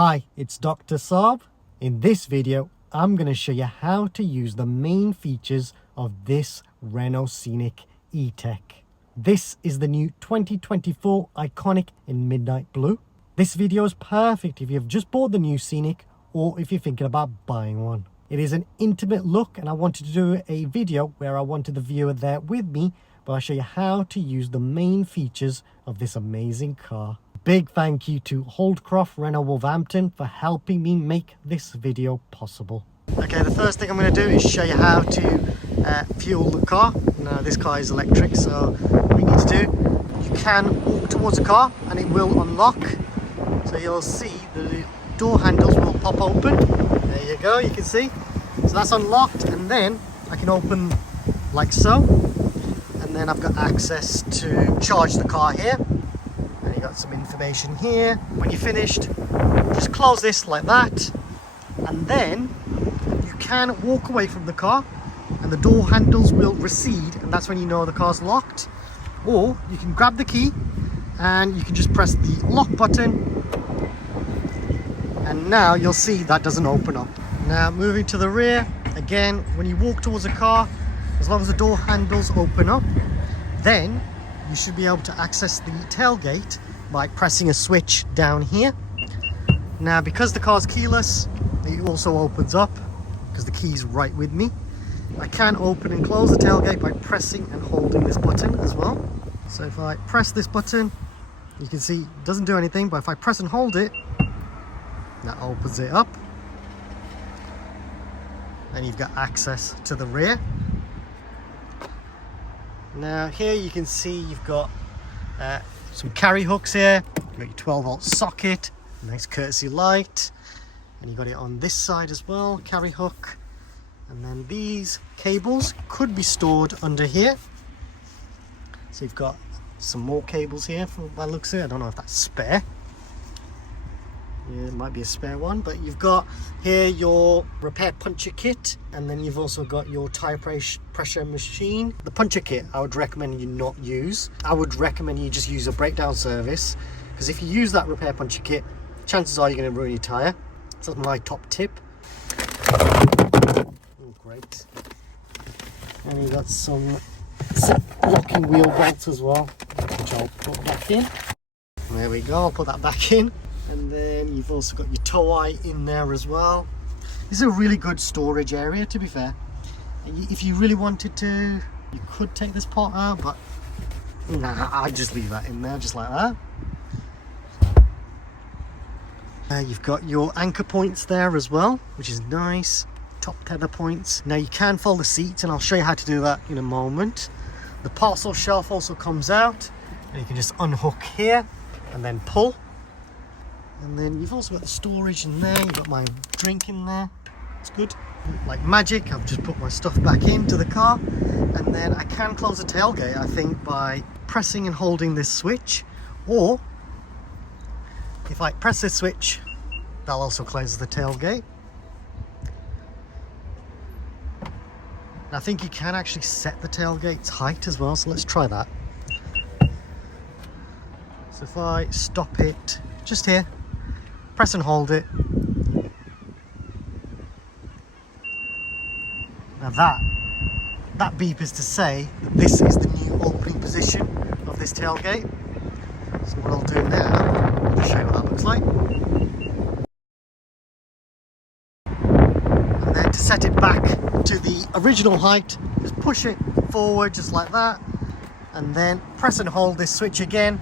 Hi, it's Dr. Saab. In this video, I'm going to show you how to use the main features of this Renault Scenic E-Tech. This is the new 2024 Iconic in midnight blue. This video is perfect if you've just bought the new Scenic or if you're thinking about buying one. It is an intimate look and I wanted to do a video where I wanted the viewer there with me, but I'll show you how to use the main features of this amazing car. Big thank you to Holdcroft Renault Wolverhampton for helping me make this video possible. Okay, the first thing I'm going to do is show you how to fuel the car. Now this car is electric, so what you need to do, you can walk towards the car and it will unlock. So you'll see the door handles will pop open. There you go, you can see. So that's unlocked, and then I can open like so. And then I've got access to charge the car here. You got some information here. When you're finished, just close this like that, and then you can walk away from the car and the door handles will recede, and that's when you know the car's locked. Or you can grab the key and you can just press the lock button, and now you'll see that doesn't open up. Now moving to the rear, again, when you walk towards a car, as long as the door handles open up, then you should be able to access the tailgate by pressing a switch down here. Now because the car's keyless, it also opens up because the key's right with me. I can open and close the tailgate by pressing and holding this button as well. So if I press this button, you can see it doesn't do anything, but if I press and hold it, that opens it up. And you've got access to the rear. Now here you can see you've got some carry hooks here. You've got your 12-volt socket, nice courtesy light, and you've got it on this side as well, carry hook. And then these cables could be stored under here. So you've got some more cables here from by the looks of it. I don't know if that's spare. Yeah, it might be a spare one, but you've got here your repair puncher kit, and then you've also got your tyre pressure machine. The puncher kit I would recommend you not use. I would recommend you just use a breakdown service, because if you use that repair puncher kit, chances are you're going to ruin your tyre. So that's my top tip. Oh, great. And you've got some locking wheel bolts as well, which I'll put back in. There we go, I'll put that back in. And then you've also got your tow eye in there as well. This is a really good storage area, to be fair. And if you really wanted to, you could take this part out, but nah, I'd just leave that in there just like that. You've got your anchor points there as well, which is nice. Top tether points. Now you can fold the seats, and I'll show you how to do that in a moment. The parcel shelf also comes out, and you can just unhook here and then pull. And then you've also got the storage in there. You've got my drink in there. It's good. Like magic, I've just put my stuff back into the car. And then I can close the tailgate, I think, by pressing and holding this switch. Or if I press this switch, that'll also close the tailgate. And I think you can actually set the tailgate's height as well, so let's try that. So if I stop it just here, press and hold it. Now that beep is to say that this is the new opening position of this tailgate. So what I'll do now, I'll show you what that looks like. And then to set it back to the original height, just push it forward just like that. And then press and hold this switch again.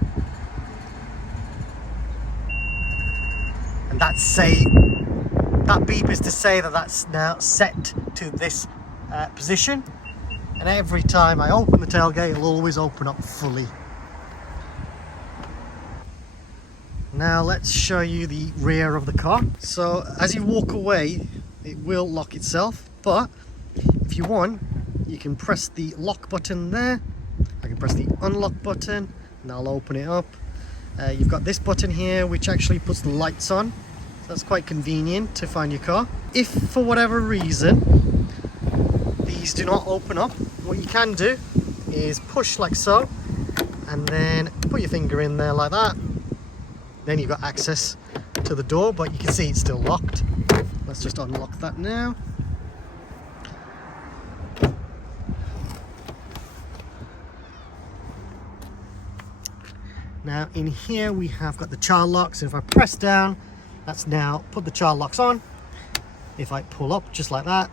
And that beep is to say that that's now set to this position, and every time I open the tailgate it'll always open up fully. Now let's show you the rear of the car. So as you walk away it will lock itself, but if you want you can press the lock button there. I can press the unlock button and I'll open it up. You've got this button here which actually puts the lights on. So that's quite convenient to find your car. If for whatever reason these do not open up, what you can do is push like so, and then put your finger in there like that. Then you've got access to the door, but you can see it's still locked. Let's just unlock that now. Now in here we have got the child locks, and if I press down, that's now put the child locks on. If I pull up just like that,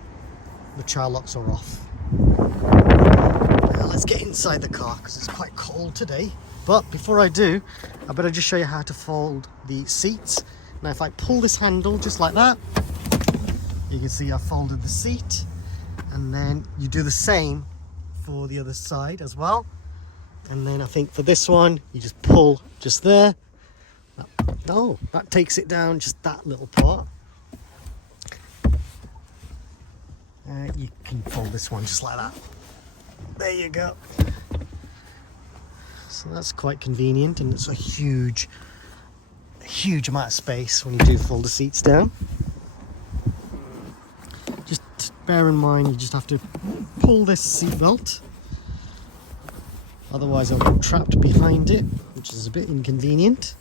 the child locks are off. Now let's get inside the car because it's quite cold today. But before I do, I better just show you how to fold the seats. Now if I pull this handle just like that, you can see I folded the seat, and then you do the same for the other side as well. And then I think for this one, you just pull just there. Oh, that takes it down just that little part. You can fold this one just like that. There you go. So that's quite convenient, and it's a huge amount of space when you do fold the seats down. Just bear in mind, you just have to pull this seat belt. Otherwise I'll get trapped behind it, which is a bit inconvenient.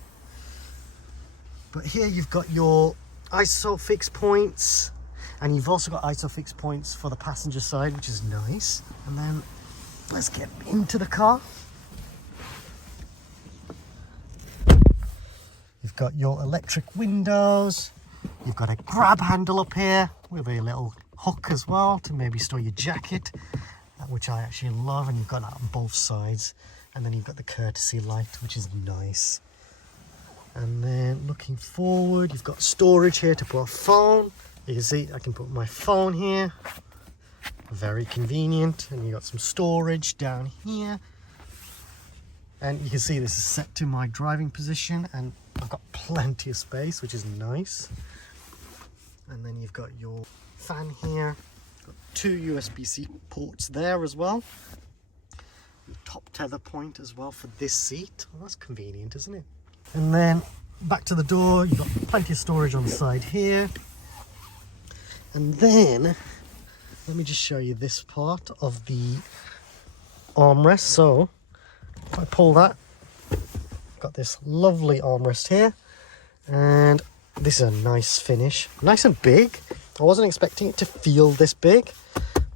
But here you've got your ISOFIX points, and you've also got ISOFIX points for the passenger side, which is nice. And then let's get into the car. You've got your electric windows. You've got a grab handle up here with a little hook as well to maybe store your jacket, which I actually love, and you've got that on both sides. And then you've got the courtesy light, which is nice. And then looking forward, you've got storage here to put a phone. You can see I can put my phone here, very convenient. And you've got some storage down here, and you can see this is set to my driving position, and I've got plenty of space, which is nice. And then you've got your fan here, got 2 USB-C ports there as well. The top tether point as well for this seat. Well, that's convenient, isn't it? And then back to the door, you've got plenty of storage on the side here. And then let me just show you this part of the armrest. So if I pull that, got this lovely armrest here, and this is a nice finish, nice and big. I wasn't expecting it to feel this big,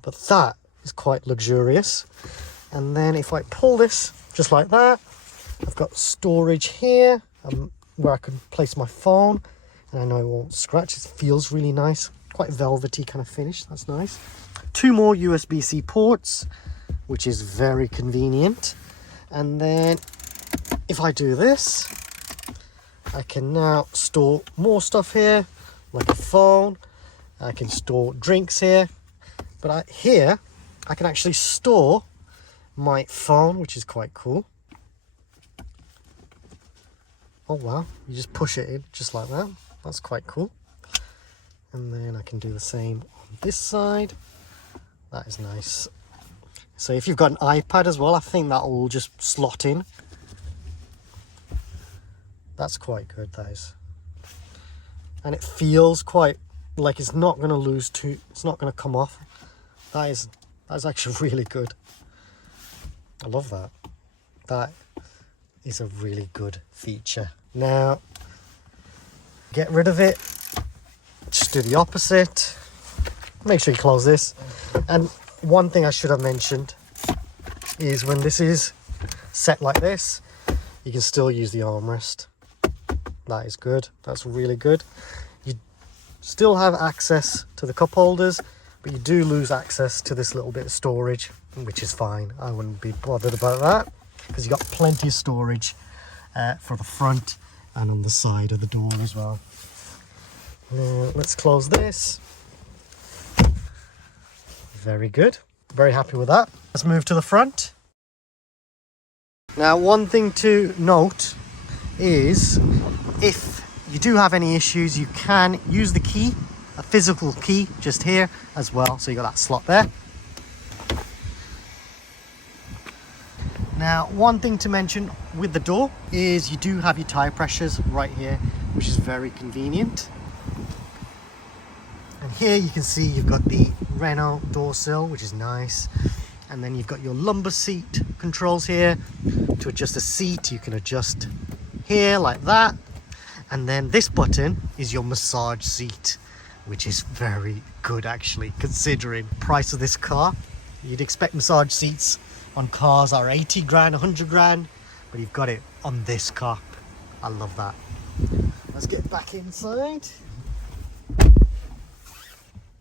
but that is quite luxurious. And then if I pull this just like that, I've got storage here where I can place my phone, and I know it won't scratch. It feels really nice, quite velvety kind of finish. That's nice. 2 more USB-C ports, which is very convenient. And then if I do this, I can now store more stuff here, like a phone. I can store drinks here, but here I can actually store my phone, which is quite cool. Oh wow, you just push it in just like that. That's quite cool. And then I can do the same on this side. That is nice. So if you've got an iPad as well, I think that will just slot in. That's quite good, that is. And it feels quite like it's not going to lose too, it's not going to come off. That's actually really good. I love that. That is a really good feature. Now, get rid of it. Just do the opposite. Make sure you close this. And one thing I should have mentioned is when this is set like this, you can still use the armrest. That is good. That's really good. You still have access to the cup holders, but you do lose access to this little bit of storage, which is fine. I wouldn't be bothered about that because you've got plenty of storage for the front and on the side of the door as well. Let's close this. Very good. Very happy with that. Let's move to the front. Now, one thing to note is if you do have any issues, you can use the key, a physical key just here as well. So you got that slot there. Now, one thing to mention with the door is you do have your tire pressures right here, which is very convenient. And here you can see you've got the Renault door sill, which is nice. And then you've got your lumbar seat controls here. To adjust the seat, you can adjust here like that. And then this button is your massage seat, which is very good actually, considering the price of this car. You'd expect massage seats on cars that are 80 grand, 100 grand, but you've got it on this car. I love that. Let's get back inside.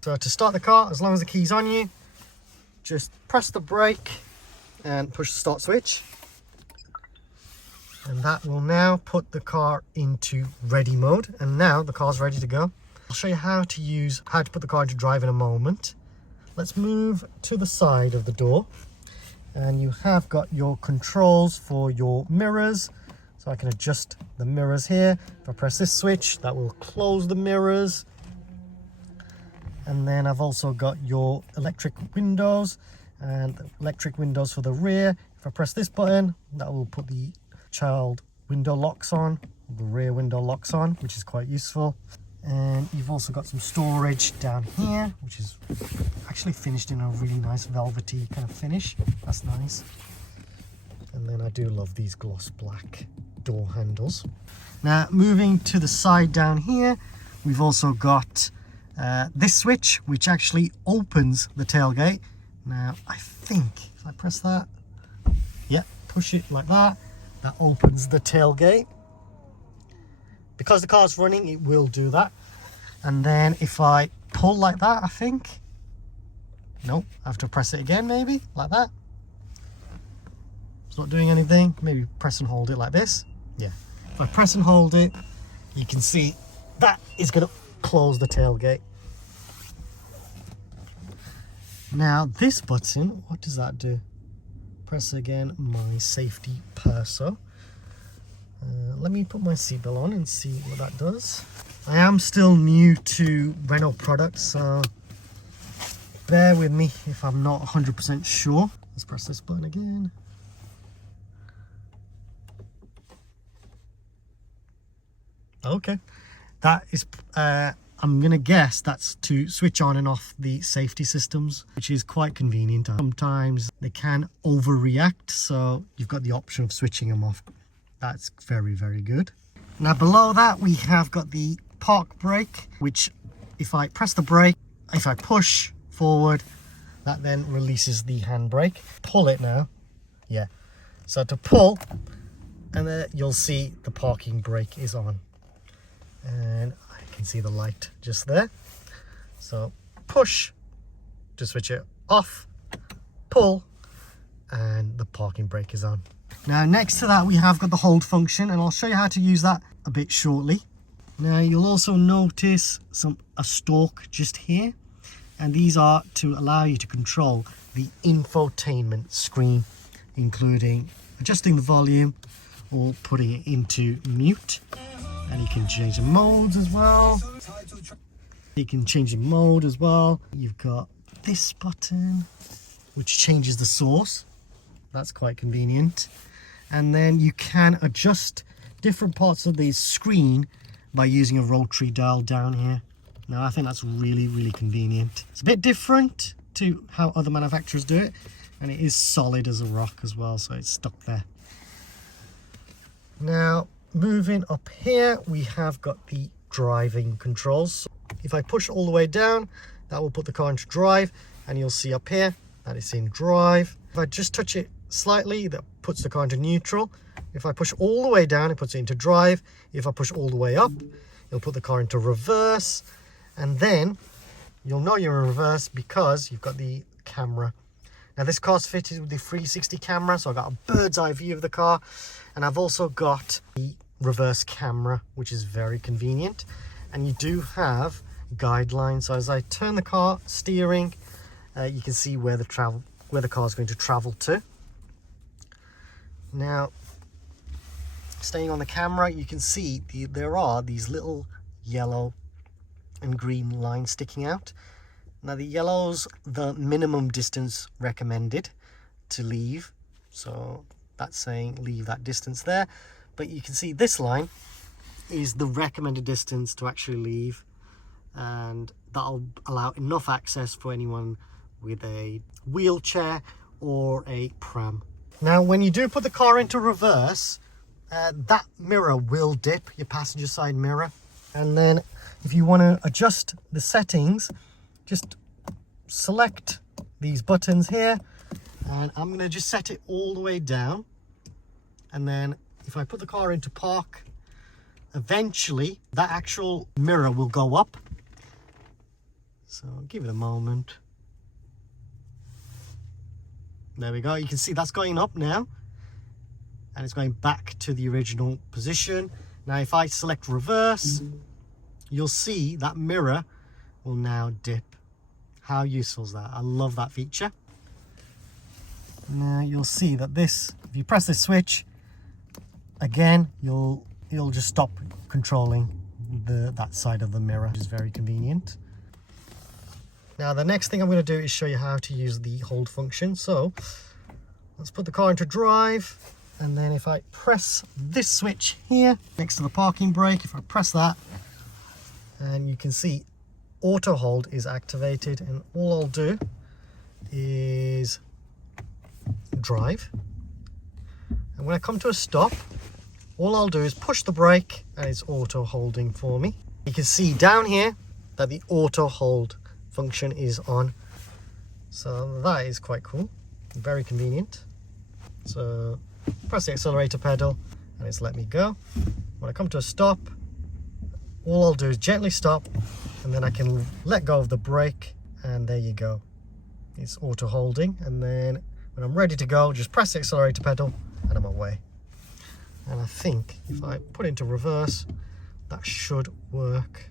So to start the car, as long as the key's on you, just press the brake and push the start switch. And that will now put the car into ready mode. And now the car's ready to go. I'll show you how to put the car into drive in a moment. Let's move to the side of the door. And you have got your controls for your mirrors. So I can adjust the mirrors here. If I press this switch, that will close the mirrors. And then I've also got your electric windows and electric windows for the rear. If I press this button, that will put the child window locks on, the rear window locks on, which is quite useful. And you've also got some storage down here, which is actually finished in a really nice velvety kind of finish. That's nice. And then I do love these gloss black door handles. Now moving to the side down here, we've also got this switch, which actually opens the tailgate. Now I think if I press that, yeah, push it like that, that opens the tailgate. Because the car's running, it will do that. And then if I pull like that, I think, nope, I have to press it again, maybe like that. It's not doing anything. Maybe press and hold it like this. Yeah, if I press and hold it, you can see that is going to close the tailgate. Now this button, what does that do? Press again my safety perso. Let me put my seatbelt on and see what that does. I am still new to Renault products, so bear with me if I'm not 100% sure. Let's press this button again. Okay, that is I'm gonna guess that's to switch on and off the safety systems, which is quite convenient. Sometimes they can overreact, so you've got the option of switching them off. That's very, very good. Now below that we have got the park brake, which if I press the brake, if I push forward, that then releases the handbrake. Pull it now, yeah. So to pull, and then you'll see the parking brake is on. And I can see the light just there. So push to switch it off, pull, and the parking brake is on. Now next to that we have got the hold function, and I'll show you how to use that a bit shortly. Now you'll also notice a stalk just here, and these are to allow you to control the infotainment screen, including adjusting the volume or putting it into mute. And you can change the modes as well. You can change the mode as well. You've got this button, which changes the source. That's quite convenient. And then you can adjust different parts of the screen by using a rotary dial down here. Now I think that's really, really convenient. It's a bit different to how other manufacturers do it, and it is solid as a rock as well, so it's stuck there. Now moving up here, we have got the driving controls. If I push all the way down, that will put the car into drive, and you'll see up here that it's in drive. If I just touch it slightly, that puts the car into neutral. If I push all the way down, it puts it into drive. If I push all the way up, it'll put the car into reverse. And then you'll know you're in reverse because you've got the camera. Now this car's fitted with the 360 camera, so I've got a bird's eye view of the car. And I've also got the reverse camera, which is very convenient. And you do have guidelines. So as I turn the car steering, you can see where the car is going to travel to. Now, staying on the camera, you can see there are these little yellow and green lines sticking out. Now the yellow's the minimum distance recommended to leave, so that's saying leave that distance there. But you can see this line is the recommended distance to actually leave, and that'll allow enough access for anyone with a wheelchair or a pram. Now when you do put the car into reverse, that mirror will dip, your passenger side mirror. And then if you want to adjust the settings, just select these buttons here, and I'm going to just set it all the way down. And then if I put the car into park, eventually that actual mirror will go up. So give it a moment. There we go. You can see that's going up now, and it's going back to the original position. Now if I select reverse, you'll see that mirror will now dip. How useful is that? I love that feature. Now you'll see that this, if you press this switch again, you'll just stop controlling that side of the mirror, which is very convenient. Now the next thing I'm going to do is show you how to use the hold function. So let's put the car into drive, and then if I press this switch here next to the parking brake, if I press that, and you can see auto hold is activated, and all I'll do is drive, and when I come to a stop, all I'll do is push the brake and it's auto holding for me. You can see down here that the auto hold function is on, so that is quite cool, very convenient. So press the accelerator pedal and it's let me go. When I come to a stop, all I'll do is gently stop, and then I can let go of the brake, and there you go, it's auto holding. And then when I'm ready to go, just press the accelerator pedal and I'm away. And I think if I put it into reverse, that should work.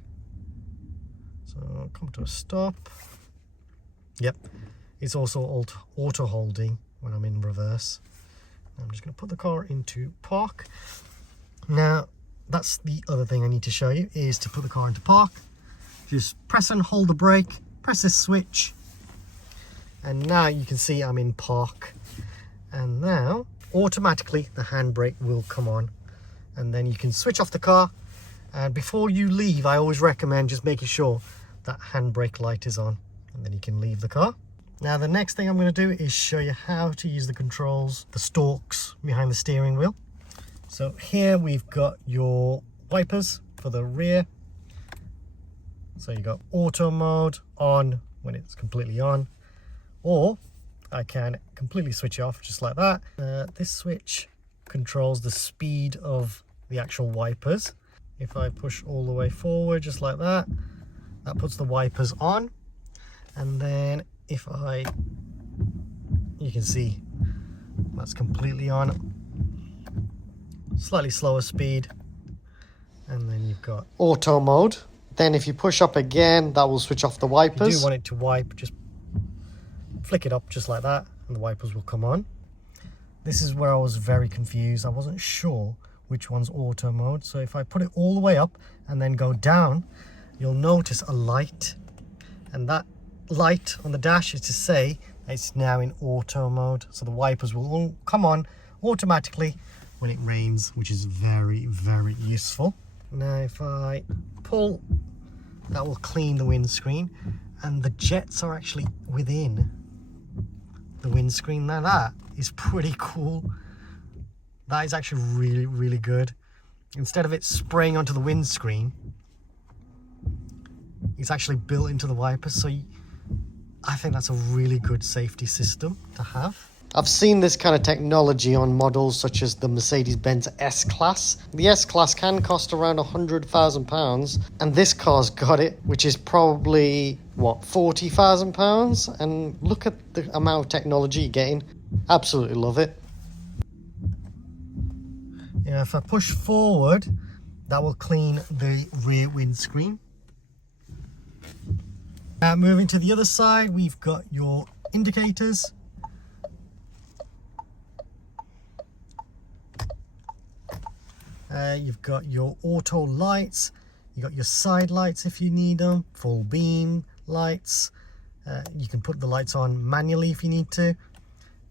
So I'll come to a stop. Yep, it's also auto holding when I'm in reverse. I'm just going to put the car into park. Now that's the other thing I need to show you, is to put the car into park. Just press and hold the brake, press this switch, and now you can see I'm in park. And now automatically the handbrake will come on, and then you can switch off the car. And before you leave, I always recommend just making sure that handbrake light is on, and then you can leave the car. Now the next thing I'm going to do is show you how to use the controls, the stalks behind the steering wheel. So here we've got your wipers for the rear. So you got auto mode on when it's completely on, or I can completely switch it off just like that. This switch controls the speed of the actual wipers. If I push all the way forward just like that, that puts the wipers on. And then if you can see that's completely on, slightly slower speed, and then you've got auto mode. Then if you push up again, that will switch off the wipers. If you do want it to wipe, just flick it up just like that and the wipers will come on. This is where I was very confused. I wasn't sure which one's auto mode. So if I put it all the way up and then go down, you'll notice a light, and that light on the dash is to say it's now in auto mode. So the wipers will all come on automatically when it rains, which is very, very useful. Now if I pull, that will clean the windscreen, and the jets are actually within the windscreen. Now that is pretty cool. That is actually really, really good. Instead of it spraying onto the windscreen, it's actually built into the wipers. So I think that's a really good safety system to have. I've seen this kind of technology on models such as the Mercedes-Benz S-Class. The S-Class can cost around £100,000, and this car's got it, which is probably, what, £40,000? And look at the amount of technology you're getting. Absolutely love it. Yeah, if I push forward, that will clean the rear windscreen. Now moving to the other side, we've got your indicators. You've got your auto lights, you've got your side lights if you need them, full beam lights. You can put the lights on manually if you need to,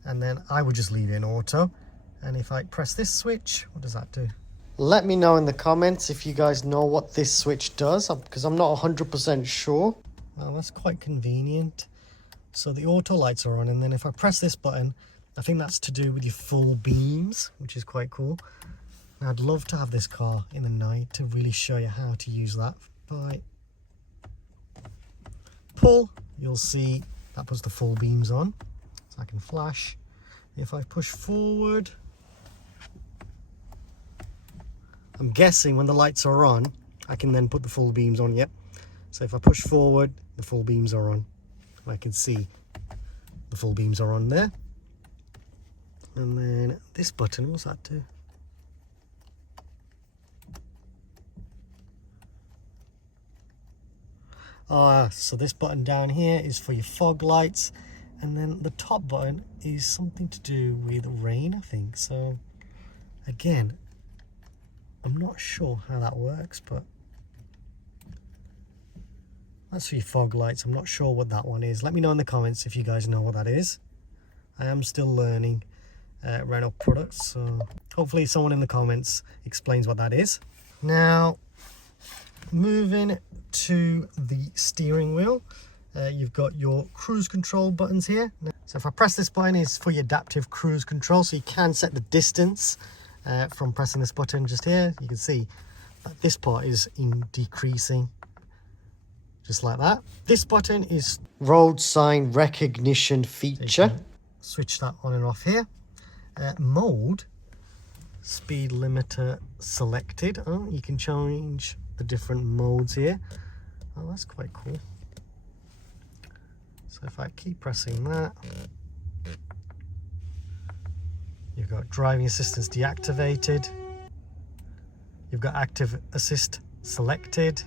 and then I would just leave it in auto. And if I press this switch, what does that do? Let me know in the comments if you guys know what this switch does, because I'm not 100% sure. Well, that's quite convenient. So the auto lights are on, and then if I press this button, I think that's to do with your full beams, which is quite cool. I'd love to have this car in the night to really show you how to use that. If I pull, you'll see that puts the full beams on, so I can flash. If I push forward, I'm guessing when the lights are on, I can then put the full beams on. Yep. So if I push forward, the full beams are on. I can see the full beams are on there. And then this button, what's that do? So this button down here is for your fog lights, and then the top button is something to do with rain, I think. So again, I'm not sure how that works, but that's for your fog lights. I'm not sure what that one is. Let me know in the comments if you guys know what that is. I am still learning Renault products, so hopefully someone in the comments explains what that is. Now, moving to the steering wheel, you've got your cruise control buttons here. So if I press this button, it's for your adaptive cruise control, so you can set the distance from pressing this button just here. You can see that this part is in decreasing, just like that. This button is road sign recognition feature. Switch that on and off here. Mode, speed limiter selected. Oh, you can change the different modes here. Oh, that's quite cool. So if I keep pressing that, you've got driving assistance deactivated. You've got active assist selected.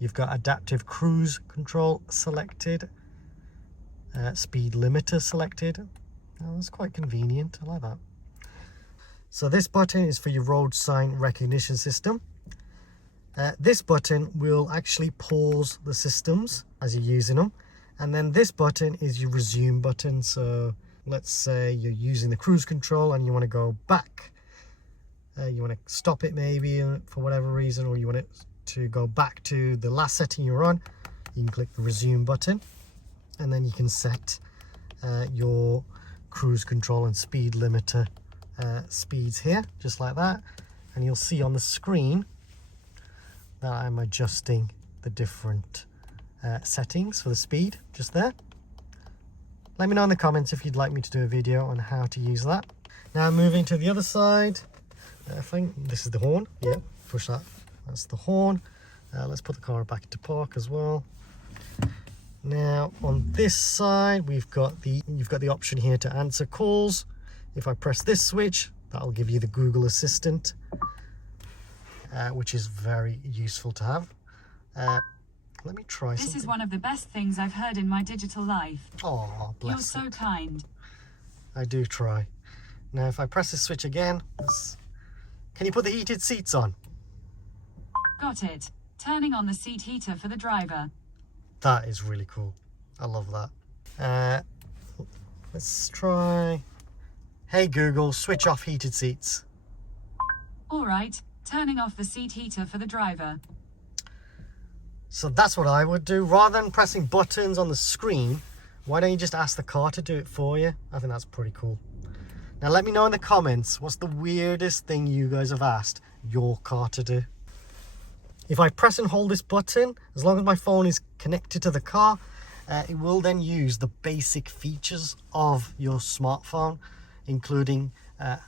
You've got adaptive cruise control selected. Speed limiter selected. Oh, that's quite convenient. I like that. So this button is for your road sign recognition system. This button will actually pause the systems as you're using them. And then this button is your resume button. So let's say you're using the cruise control and you want to go back. You want to stop it maybe for whatever reason, or you want it to go back to the last setting you were on. You can click the resume button, and then you can set your cruise control and speed limiter speeds here, just like that. And you'll see on the screen that I'm adjusting the different settings for the speed just there. Let me know in the comments if you'd like me to do a video on how to use that. Now moving to the other side, I think this is the horn. Yeah, push that. That's the horn. Let's put the car back into park as well. Now on this side, you've got the option here to answer calls. If I press this switch, that'll give you the Google Assistant, which is very useful to have. Let me try something. This is one of the best things I've heard in my digital life. Oh, bless You're so kind. I do try. Now if I press this switch again, can you put the heated seats on? Got it. Turning on the seat heater for the driver. That is really cool. I love that. Let's try. Hey Google, switch off heated seats. All right. Turning off the seat heater for the driver. So that's what I would do. Rather than pressing buttons on the screen, why don't you just ask the car to do it for you? I think that's pretty cool. Now let me know in the comments, what's the weirdest thing you guys have asked your car to do? If I press and hold this button, as long as my phone is connected to the car, it will then use the basic features of your smartphone, including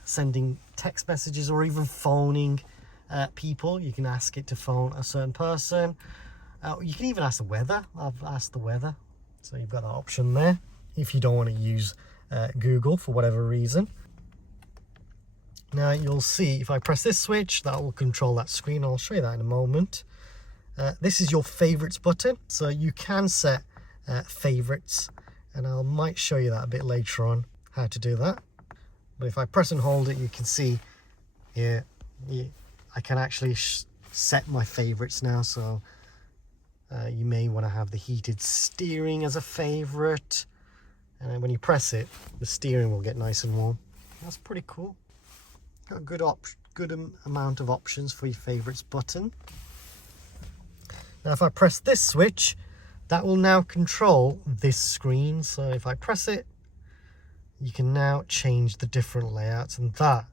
sending text messages or even phoning people. You can ask it to phone a certain person. You can even ask the weather. I've asked the weather. So you've got that option there if you don't want to use Google for whatever reason. Now you'll see if I press this switch, that will control that screen. I'll show you that in a moment. This is your favorites button. So you can set favorites, and I might show you that a bit later on, how to do that. But if I press and hold it, you can see here, I can actually set my favorites now. So you may want to have the heated steering as a favorite. And then when you press it, the steering will get nice and warm. That's pretty cool. Got a good amount of options for your favorites button. Now if I press this switch, that will now control this screen. So if I press it, you can now change the different layouts, and that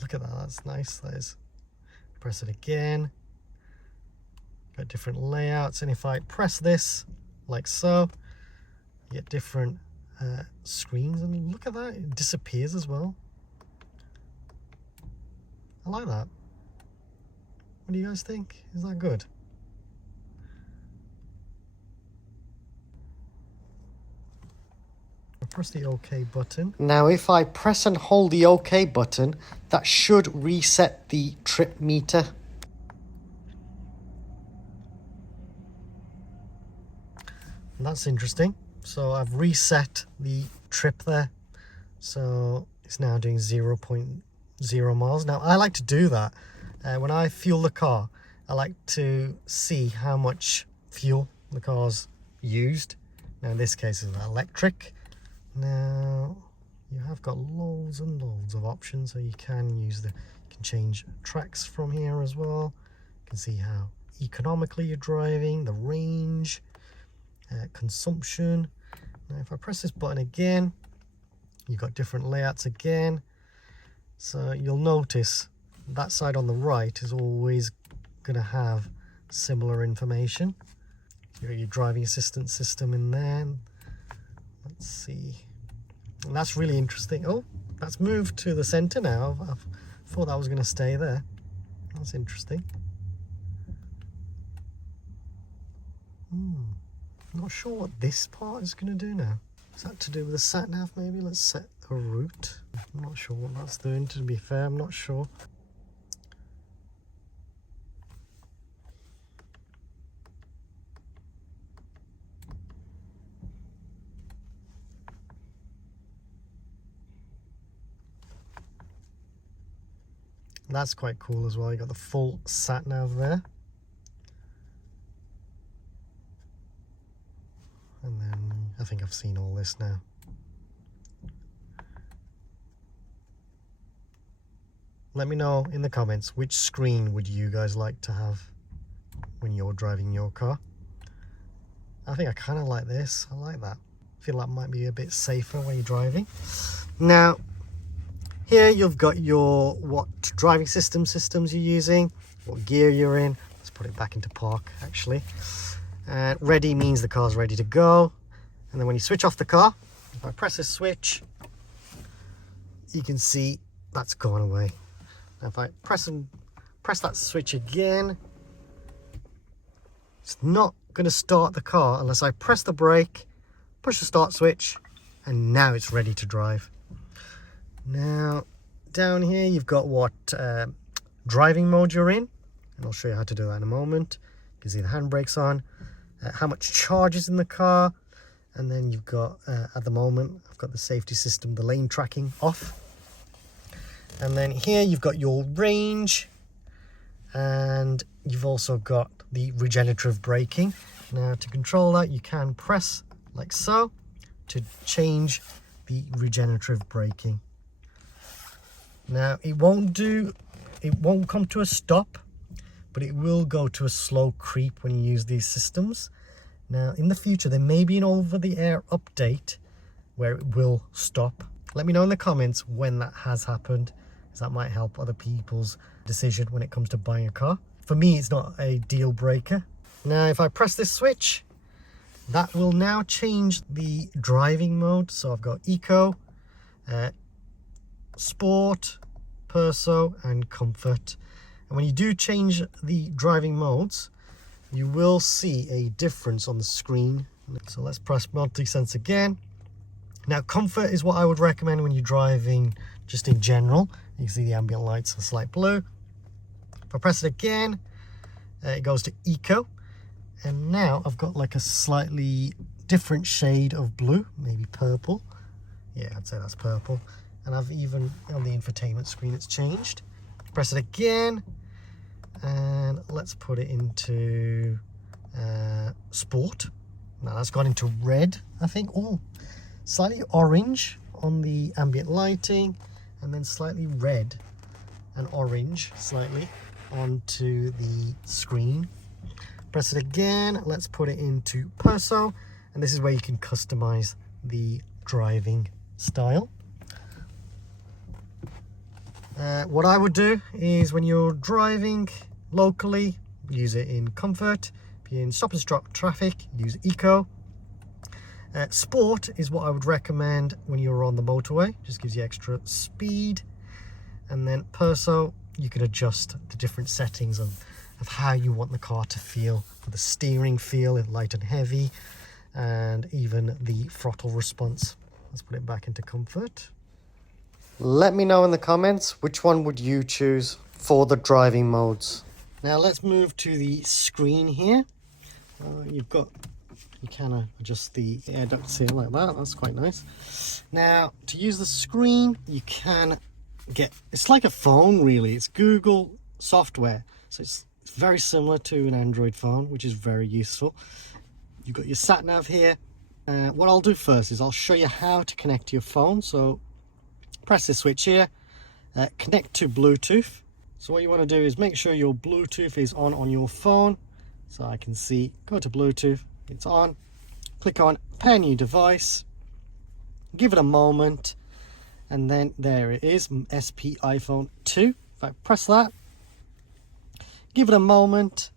Look at that, that's nice. That is. Press it again. Got different layouts, and if I press this like so, you get different screens, and look at that, it disappears as well. I like that. What do you guys think? Is that good? I'll press the OK button. Now if I press and hold the OK button, that should reset the trip meter. And that's interesting. So I've reset the trip there. So it's now doing 0.0 miles. Now I like to do that. When I fuel the car, I like to see how much fuel the car's used. Now in this case it's electric. Now you have got loads and loads of options, so you can change tracks from here as well. You can see how economically you're driving, the range, consumption. Now if I press this button again, you've got different layouts again. So you'll notice that side on the right is always going to have similar information. You've got your driving assistance system in there. Let's see. And that's really interesting. Oh, that's moved to the center now. I thought that was going to stay there. That's interesting. Not sure what this part is going to do now. Is that to do with the satnav maybe? Let's set a route. I'm not sure what that's doing, to be fair. I'm not sure. That's quite cool as well. You got the full satnav there. And then I think I've seen all this now. Let me know in the comments which screen would you guys like to have when you're driving your car. I think I kind of like this. I like that. I feel that might be a bit safer when you're driving. Now, here you've got your what driving systems you're using, what gear you're in. Let's put it back into park actually. Ready means the car's ready to go. And then when you switch off the car, if I press this switch, you can see that's gone away. Now if I press that switch again, it's not going to start the car unless I press the brake, push the start switch, and now it's ready to drive. Now down here you've got what driving mode you're in, and I'll show you how to do that in a moment. You can see the handbrake's on, how much charge is in the car, and then you've got at the moment I've got the safety system, the lane tracking off. And then here you've got your range, and you've also got the regenerative braking. Now to control that, you can press like so to change the regenerative braking. Now it won't come to a stop, but it will go to a slow creep when you use these systems. Now in the future there may be an over-the-air update where it will stop. Let me know in the comments when that has happened, because that might help other people's decision when it comes to buying a car. For me, it's not a deal breaker. Now if I press this switch, that will now change the driving mode. So I've got Eco, Sport, Perso, and Comfort. And when you do change the driving modes, you will see a difference on the screen. So let's press multi-sense again. Now Comfort is what I would recommend when you're driving just in general. You can see the ambient lights are slight blue. If I press it again, it goes to Eco. And now I've got like a slightly different shade of blue, maybe purple. Yeah, I'd say that's purple. And I've even, on the infotainment screen, it's changed. Press it again. And let's put it into Sport. Now that's gone into red, I think. Oh, slightly orange on the ambient lighting, and then slightly red and orange slightly onto the screen. Press it again. Let's put it into Perso, and this is where you can customize the driving style. What I would do is when you're driving locally, use it in comfort. If you're in stop and start traffic, use eco. Sport is what I would recommend when you're on the motorway, just gives you extra speed. And then perso, you can adjust the different settings of how you want the car to feel, for the steering feel, light and heavy, and even the throttle response. Let's put it back into comfort. Let me know in the comments, which one would you choose for the driving modes? Now let's move to the screen here. You can adjust the air ducts here like that. That's quite nice. Now to use the screen, you can it's like a phone really. It's Google software, so it's very similar to an Android phone, which is very useful. You've got your satnav here. What I'll do first is I'll show you how to connect to your phone. So press this switch here, connect to Bluetooth. So what you want to do is make sure your Bluetooth is on your phone. So I can see, go to Bluetooth, it's on. Click on pair new device, give it a moment, and then there it is, SP iPhone 2. If I press that, give it a moment,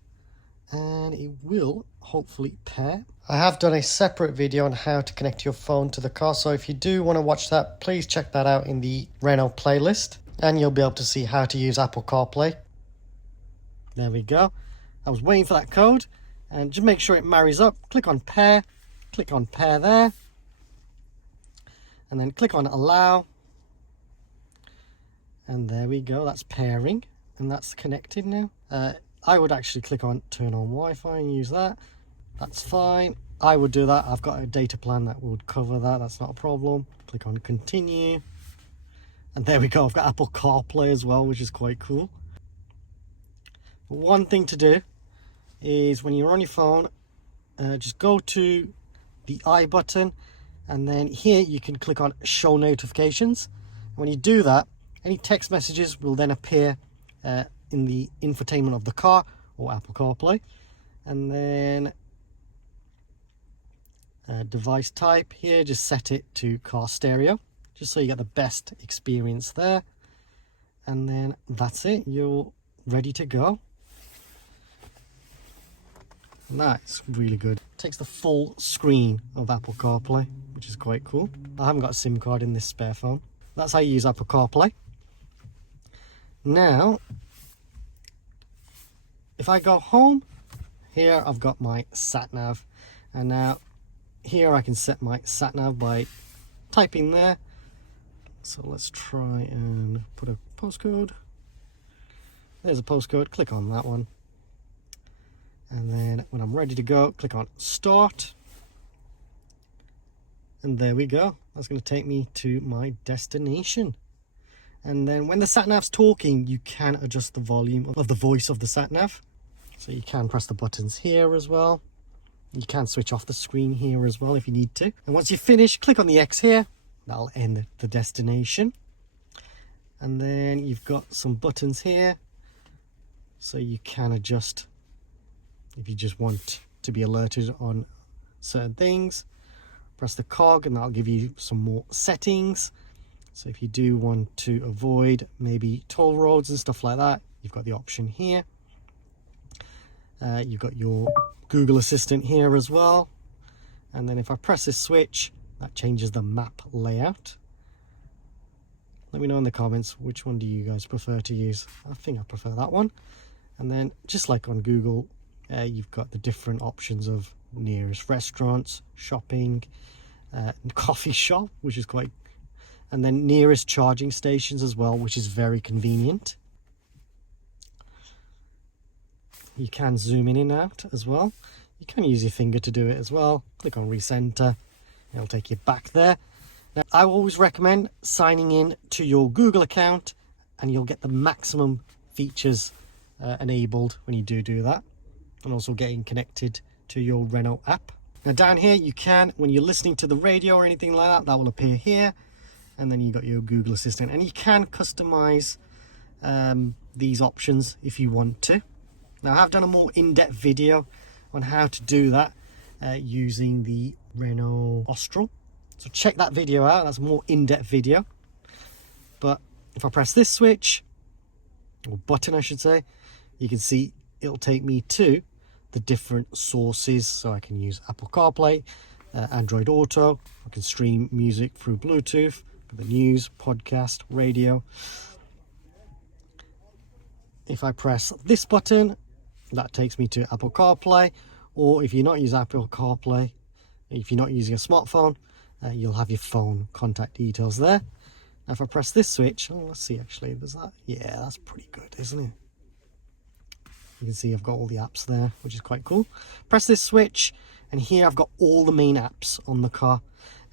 and it will hopefully pair. I have done a separate video on how to connect your phone to the car, so if you do want to watch that, please check that out in the Renault playlist, and you'll be able to see how to use Apple CarPlay. There we go. I was waiting for that code, and just make sure it marries up. Click on pair there, and then click on allow, and there we go, that's pairing, and that's connected now. I would actually click on turn on Wi-Fi and use that. That's fine. I would do that. I've got a data plan that would cover that. That's not a problem. Click on continue. And there we go. I've got Apple CarPlay as well, which is quite cool. But one thing to do is when you're on your phone, just go to the I button, and then here you can click on show notifications. When you do that, any text messages will then appear in the infotainment of the car or Apple CarPlay. And then device type here, just set it to car stereo, just so you get the best experience there. And then that's it, you're ready to go. And that's really good. Takes the full screen of Apple CarPlay, which is quite cool. I haven't got a SIM card in this spare phone. That's how you use Apple CarPlay. Now, if I go home, here I've got my satnav, and now here I can set my satnav by typing there. So let's try and put a postcode. There's a postcode, click on that one. And then when I'm ready to go, click on start. And there we go. That's going to take me to my destination. And then when the satnav's talking, you can adjust the volume of the voice of the satnav. So you can press the buttons here as well. You can switch off the screen here as well if you need to. And once you finish, click on the X here. That'll end the destination. And then you've got some buttons here. So you can adjust if you just want to be alerted on certain things. Press the cog and that'll give you some more settings. So if you do want to avoid maybe toll roads and stuff like that, you've got the option here. You've got your Google Assistant here as well. And then if I press this switch, that changes the map layout. Let me know in the comments, which one do you guys prefer to use? I think I prefer that one. And then just like on Google, you've got the different options of nearest restaurants, shopping, coffee shop, which is quite, and then nearest charging stations as well, which is very convenient. You can zoom in and out as well. You can use your finger to do it as well. Click on recenter, it'll take you back there. Now, I always recommend signing in to your Google account, and you'll get the maximum features enabled when you do that, and also getting connected to your Renault app. Now down here, you can, when you're listening to the radio or anything like that, that will appear here. And then you've got your Google Assistant, and you can customize these options if you want to. Now I have done a more in-depth video on how to do that using the Renault Austral. So check that video out, that's a more in-depth video. But if I press this switch, or button I should say, you can see it'll take me to the different sources. So I can use Apple CarPlay, Android Auto, I can stream music through Bluetooth, the news, podcast, radio. If I press this button, that takes me to Apple CarPlay, or if you're not using Apple CarPlay, if you're not using a smartphone, you'll have your phone contact details there. Now if I press this switch, oh, let's see actually, there's that. Yeah, that's pretty good, isn't it? You can see I've got all the apps there, which is quite cool. Press this switch, and here I've got all the main apps on the car.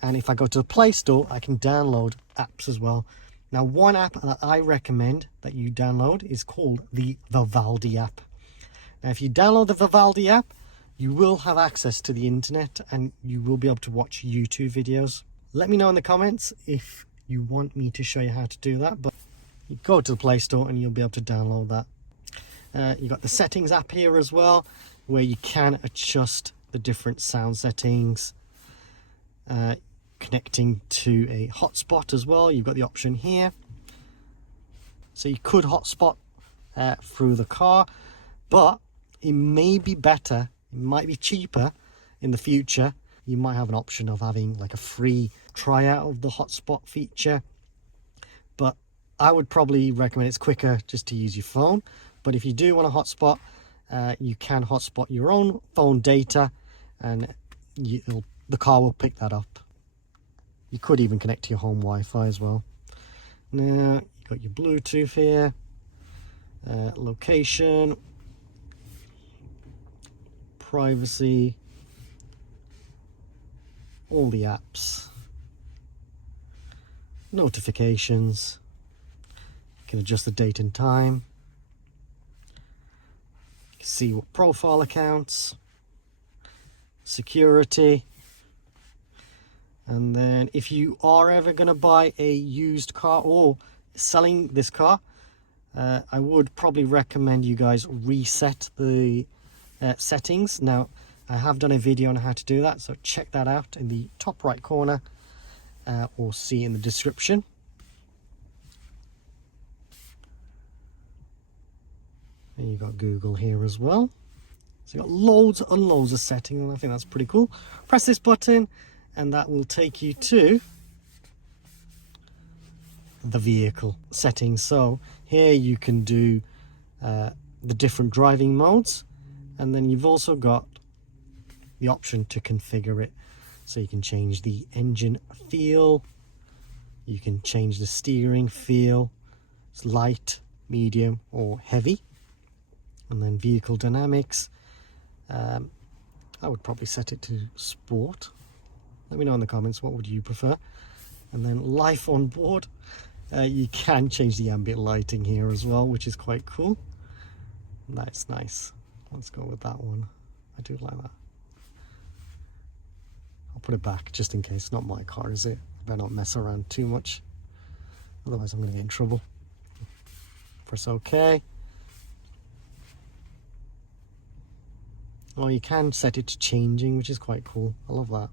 And if I go to the Play Store, I can download apps as well. Now, one app that I recommend that you download is called the Vivaldi app. Now, if you download the Vivaldi app, you will have access to the internet and you will be able to watch YouTube videos. Let me know in the comments if you want me to show you how to do that, but you go to the Play Store and you'll be able to download that. You got the settings app here as well, where you can adjust the different sound settings, connecting to a hotspot as well. You've got the option here, so you could hotspot through the car, but it may be better, it might be cheaper in the future. You might have an option of having like a free tryout of the hotspot feature, but I would probably recommend it's quicker just to use your phone. But if you do want a hotspot, you can hotspot your own phone data, and the car will pick that up. You could even connect to your home Wi-Fi as well. Now you've got your Bluetooth here, location, privacy, all the apps, notifications. You can adjust the date and time. See what profile accounts, security, and then if you are ever going to buy a used car or selling this car, I would probably recommend you guys reset the settings. Now I have done a video on how to do that, so check that out in the top right corner, or see in the description. And you've got Google here as well. So you've got loads and loads of settings, and I think that's pretty cool. Press this button and that will take you to the vehicle settings. So here you can do the different driving modes, and then you've also got the option to configure it. So you can change the engine feel, you can change the steering feel, it's light, medium or heavy. And then vehicle dynamics, I would probably set it to sport. Let me know in the comments, what would you prefer? And then life on board, you can change the ambient lighting here as well, which is quite cool. That's nice. Let's go with that one. I do like that. I'll put it back just in case. Not my car, is it? I better not mess around too much, otherwise I'm going to get in trouble. Press OK. Oh, you can set it to changing, which is quite cool. I love that.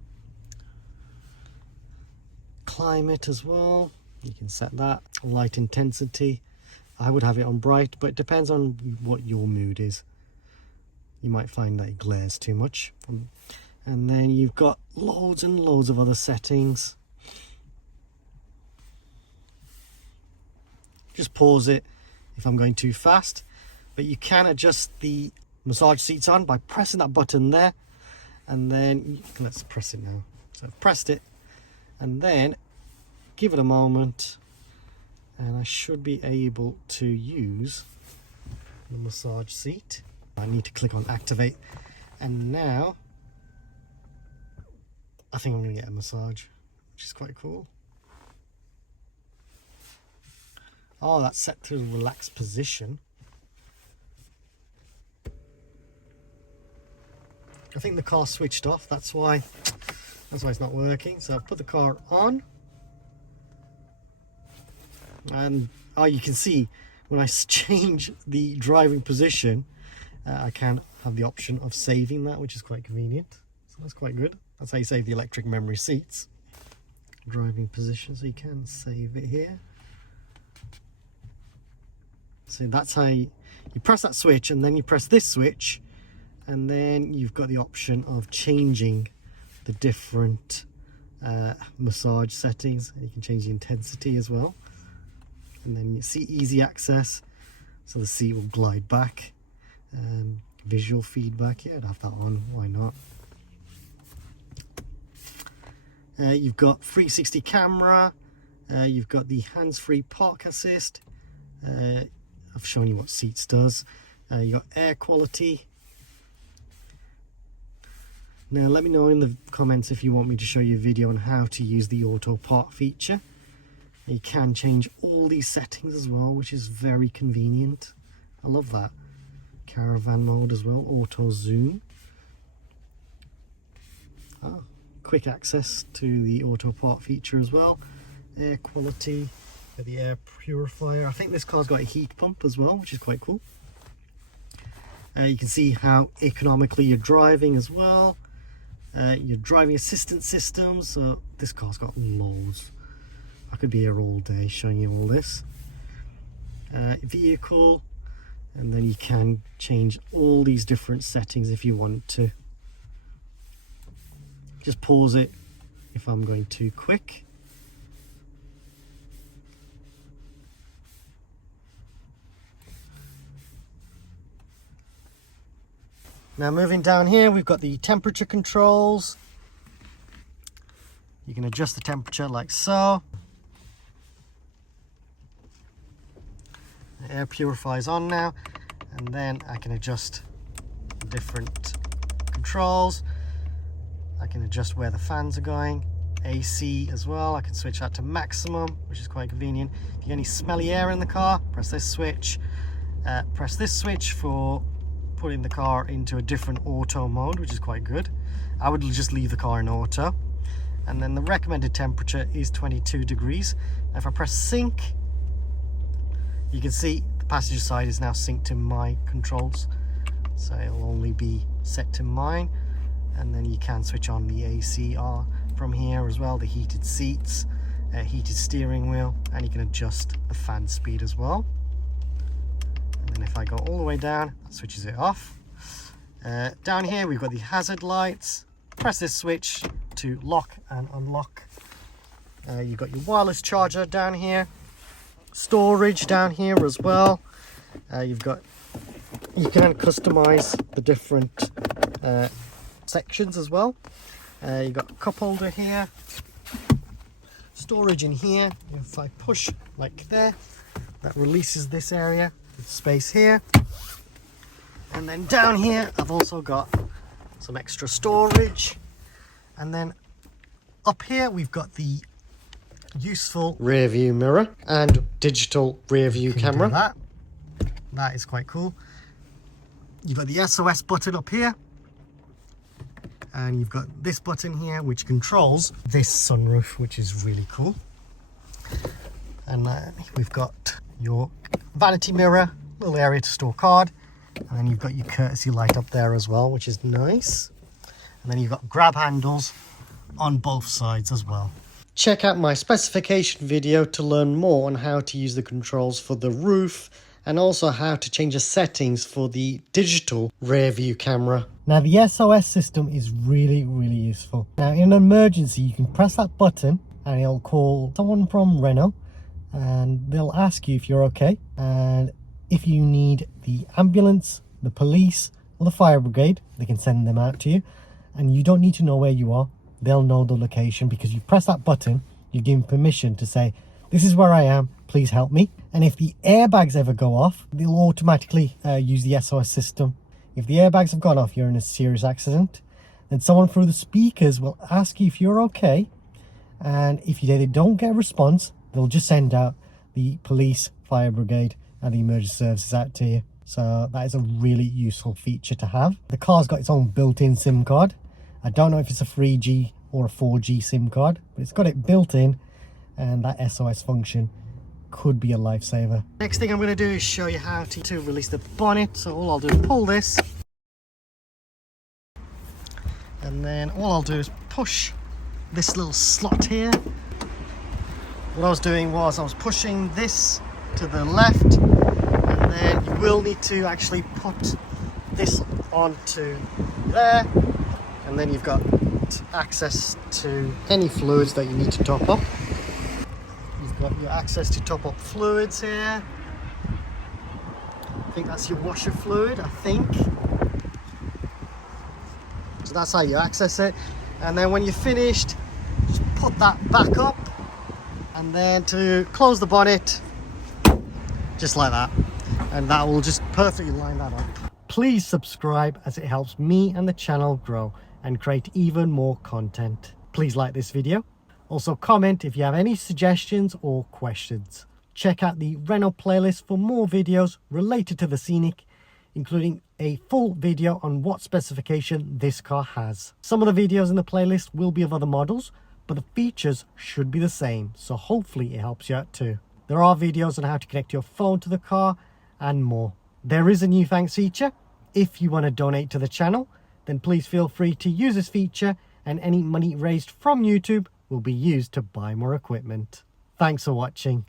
Climate as well, you can set that. Light intensity, I would have it on bright, but it depends on what your mood is. You might find that it glares too much. And then you've got loads and loads of other settings. Just pause it if I'm going too fast, but you can adjust the massage seats on by pressing that button there, and then let's press it now. So I've pressed it, and then give it a moment, and I should be able to use the massage seat. I need to click on activate, and now I think I'm going to get a massage, which is quite cool. Oh, that's set to the relaxed position. I think the car switched off, that's why it's not working. So I've put the car on, and you can see when I change the driving position, I can have the option of saving that, which is quite convenient. So that's quite good. That's how you save the electric memory seats. Driving position, so you can save it here. So that's how you press that switch, and then you press this switch, and then you've got the option of changing the different massage settings. You can change the intensity as well, and then you see easy access, so the seat will glide back. Visual feedback, yeah, I'd have that on, why not. You've got 360 camera, you've got the hands-free park assist. I've shown you what seats does. You got air quality. Now let me know in the comments if you want me to show you a video on how to use the auto park feature. You can change all these settings as well, which is very convenient. I love that. Caravan mode as well, auto zoom. Quick access to the auto park feature as well. Air quality, the air purifier. I think this car's got a heat pump as well, which is quite cool. You can see how economically you're driving as well. Your driving assistance systems. So this car's got loads. I could be here all day showing you all this. Vehicle, and then you can change all these different settings if you want to. Just pause it if I'm going too quick. Now moving down here, we've got the temperature controls. You can adjust the temperature like so. The air purifier is on now, and then I can adjust different controls. I can adjust where the fans are going, AC as well. I can switch that to maximum, which is quite convenient. If you get any smelly air in the car, press this switch. Press this switch for putting the car into a different auto mode, which is quite good. I would just leave the car in auto. And then the recommended temperature is 22 degrees. Now if I press sync, you can see the passenger side is now synced to my controls. So it'll only be set to mine. And then you can switch on the ACR from here as well, the heated seats, heated steering wheel, and you can adjust the fan speed as well. And then if I go all the way down, that switches it off. Down here we've got the hazard lights. Press this switch to lock and unlock. You've got your wireless charger down here, storage down here as well. You can customize the different sections as well. You've got a cup holder here, storage in here. If I push like there, that releases this area with space here. And then down here I've also got some extra storage, and then up here we've got the useful rear view mirror and digital rear view camera. That is quite cool. You've got the SOS button up here, and you've got this button here which controls this sunroof, which is really cool. And we've got your vanity mirror, little area to store card, and then you've got your courtesy light up there as well, which is nice. And then you've got grab handles on both sides as well. Check out my specification video to learn more on how to use the controls for the roof, and also how to change the settings for the digital rear view camera. Now the SOS system is really useful. Now in an emergency you can press that button and it'll call someone from Renault, and they'll ask you if you're okay, and if you need the ambulance, the police or the fire brigade, they can send them out to you, and you don't need to know where you are. They'll know the location because you press that button, you give them permission to say, this is where I am, please help me. And if the airbags ever go off, they'll automatically use the SOS system. If the airbags have gone off, you're in a serious accident, then someone through the speakers will ask you if you're okay, and if they don't get a response, they'll just send out the police, fire brigade and the emergency services out to you. So that is a really useful feature to have. The car's got its own built-in SIM card. I don't know if it's a 3G or a 4G SIM card, but it's got it built in, and that SOS function could be a lifesaver. Next thing I'm going to do is show you how to release the bonnet. So all I'll do is pull this, and then all I'll do is push this little slot here. What I was doing was I was pushing this to the left, and then you will need to actually put this onto there, and then you've got access to any fluids that you need to top up. You've got your access to top up fluids here. I think that's your washer fluid, I think. So that's how you access it. And then when you're finished, just put that back up, and then to close the bonnet, just like that. And that will just perfectly line that up. Please subscribe, as it helps me and the channel grow and create even more content. Please like this video. Also comment if you have any suggestions or questions. Check out the Renault playlist for more videos related to the Scenic, including a full video on what specification this car has. Some of the videos in the playlist will be of other models, but the features should be the same, so hopefully it helps you out too. There are videos on how to connect your phone to the car and more. There is a new thanks feature. If you want to donate to the channel, then please feel free to use this feature, and any money raised from YouTube will be used to buy more equipment. Thanks for watching.